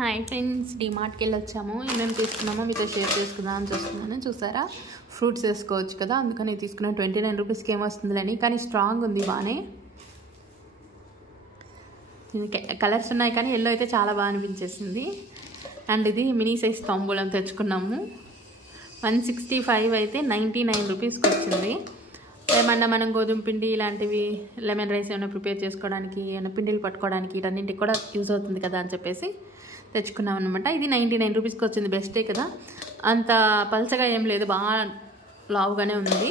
Hi friends, డీమార్ట్కి వెళ్ళి వచ్చాము. ఏమేమి తీసుకున్నామో మీతో షేర్ చేసుకుందామని చూస్తున్నాను. చూసారా, ఫ్రూట్స్ వేసుకోవచ్చు కదా, అందుకని తీసుకున్నాను. 29 రూపీస్కి ఏమొస్తుందిలేని, కానీ స్ట్రాంగ్ ఉంది బాగానే. కలర్స్ ఉన్నాయి కానీ ఎల్లో అయితే చాలా బాగా అనిపించేసింది. అండ్ ఇది మినీ సైజ్ తాంబూలం తెచ్చుకున్నాము. 165 అయితే 99 రూపీస్కి వచ్చింది. ఏమన్నా మనం గోధుమ పిండి ఇలాంటివి లెమన్ రైస్ ఏమైనా ప్రిపేర్ చేసుకోవడానికి, ఏమైనా పిండిలు పట్టుకోవడానికి వీటన్నింటికి కూడా యూజ్ అవుతుంది కదా అని చెప్పేసి తెచ్చుకున్నాం అనమాట. ఇది 99 రూపీస్కి వచ్చింది. బెస్టే కదా, అంత పలచగా ఏం లేదు, బాగా లావుగానే ఉంది.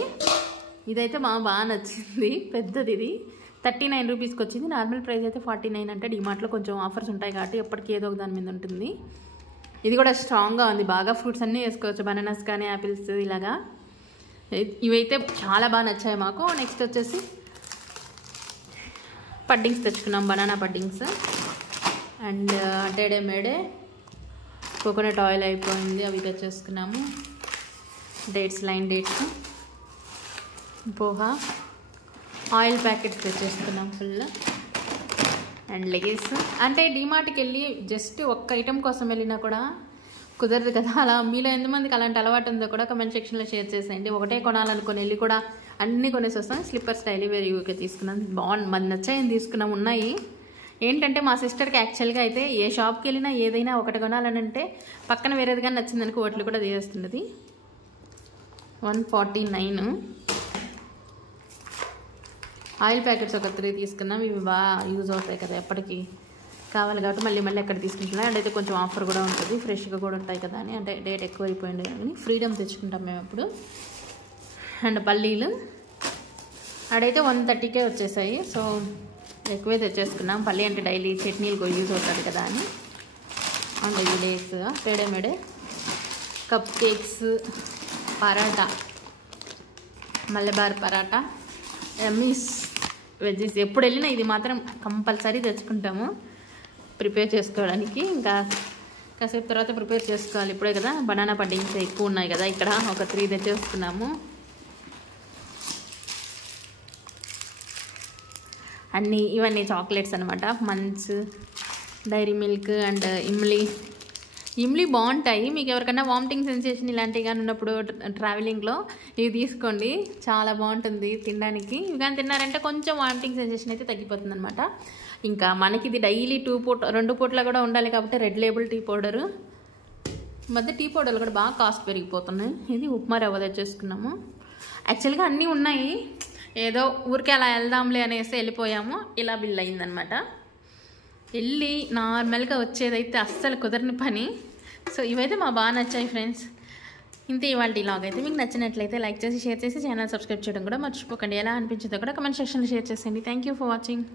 ఇదైతే బాగా నచ్చింది, పెద్దది. ఇది 39 రూపీస్కి వచ్చింది. నార్మల్ ప్రైస్ అయితే 49 అంటే డిమార్ట్లో కొంచెం ఆఫర్స్ ఉంటాయి కాబట్టి ఎప్పటికీ ఏదో ఒక దాని మీద ఉంటుంది. ఇది కూడా స్ట్రాంగ్గా ఉంది, బాగా ఫ్రూట్స్ అన్నీ వేసుకోవచ్చు, బనానాస్ కానీ యాపిల్స్ ఇలాగా. ఇవైతే చాలా బాగా నచ్చాయి మాకు. నెక్స్ట్ వచ్చేసి పడ్డింగ్స్ తెచ్చుకున్నాం, బనానా పడ్డింగ్స్. అండ్ టేడే మేడే కోకోనట్ ఆయిల్ అయిపోయింది, అవి తెచ్చేసుకున్నాము. Dates, line dates, poha oil packets తెచ్చేసుకున్నాం ఫుల్. అండ్ లెగిస్. అంటే డీమార్ట్కి వెళ్ళి జస్ట్ ఒక్క ఐటెం కోసం వెళ్ళినా కూడా కుదరదు కదా. అలా మీలో ఎంతమందికి అలాంటి అలవాటు ఉందో కూడా కమెంట్ సెక్షన్లో షేర్ చేసేయండి. ఒకటే కొనాలనుకుని వెళ్ళి కూడా అన్నీ కొనేసి వస్తాం. స్లిప్పర్స్ డైలీ వేర్ యూకే తీసుకున్నాం, బాగుంది, మరి నచ్చాయని తీసుకున్నాం. ఉన్నాయి ఏంటంటే మా సిస్టర్కి యాక్చువల్గా అయితే ఏ షాప్కి వెళ్ళినా ఏదైనా ఒకటి కొనాలని అంటే పక్కన వేరేది కానీ నచ్చిందనుకో వాటిలో కూడా తీసేస్తున్నది. 149. ఆయిల్ ప్యాకెట్స్ ఒక 3 తీసుకున్నాం. ఇవి బాగా యూజ్ అవుతాయి కదా, ఎప్పటికీ కావాలి కాబట్టి మళ్ళీ ఎక్కడ తీసుకుంటున్నాం. అండ్ అయితే కొంచెం ఆఫర్ కూడా ఉంటుంది, ఫ్రెష్గా కూడా ఉంటాయి కదా అని. అంటే డేట్ ఎక్కువ అయిపోయింది కానీ ఫ్రీడమ్ తెచ్చుకుంటాం మేము ఎప్పుడు. అండ్ పల్లీలు అడైతే 130కే వచ్చేసాయి, సో ఎక్కువే తెచ్చేసుకున్నాం. పల్లి అంటే డైలీ చట్నీలు యూజ్ అవుతుంది కదా అని. అండ్ ఇది లేస్, పేడే మేడే, కప్ కేక్స్, పరాటా, మల్లెబార్ పరాటా, ఎమ్మీస్ వెజ్జెస్. ఎప్పుడు వెళ్ళినా ఇది మాత్రం కంపల్సరీ తెచ్చుకుంటాము ప్రిపేర్ చేసుకోవడానికి. ఇంకా కాసేపు తర్వాత ప్రిపేర్ చేసుకోవాలి, ఇప్పుడే కదా. బనానా పడ్డింగ్స్ ఎక్కువ ఉన్నాయి కదా, ఇక్కడ ఒక 3 తెచ్చేసుకున్నాము. ఇవన్నీ చాక్లెట్స్ అనమాట. మంచ్, డైరీ మిల్క్ అండ్ ఇమ్లీ బాగుంటాయి. మీకు ఎవరికైనా వామిటింగ్ సెన్సేషన్ ఇలాంటివి కానీ ఉన్నప్పుడు ట్రావెలింగ్లో ఇవి తీసుకోండి, చాలా బాగుంటుంది తినడానికి. ఇవి కానీ తిన్నారంటే కొంచెం వామిటింగ్ సెన్సేషన్ అయితే తగ్గిపోతుంది అనమాట. ఇంకా మనకి ఇది డైలీ 2 పూట్ల కూడా ఉండాలి కాబట్టి రెడ్ లేబుల్ టీ పౌడరు. మధ్య టీ పౌడర్లు కూడా బాగా కాస్ట్ పెరిగిపోతున్నాయి. ఇది ఉప్మా రవ్వ తెచ్చేసుకున్నాము. యాక్చువల్గా అన్నీ ఉన్నాయి, ఏదో ఊరికే అలా వెళ్దాంలే అనేసి వెళ్ళిపోయాము. ఇలా బిల్ అయిందనమాట. వెళ్ళి నార్మల్గా వచ్చేదైతే అస్సలు కుదరని పని. సో ఇవైతే బాగా నచ్చాయి ఫ్రెండ్స్. ఇంతే ఇవాళ లాగ్ అయితే. మీకు నచ్చినట్లయితే లైక్ చేసి, షేర్ చేసి, ఛానల్ సబ్స్క్రైబ్ చేయడం కూడా మర్చిపోకండి. ఎలా అనిపించిందో కూడా కమెంట్ సెక్షన్లో షేర్ చేసేయండి. Thank you for watching.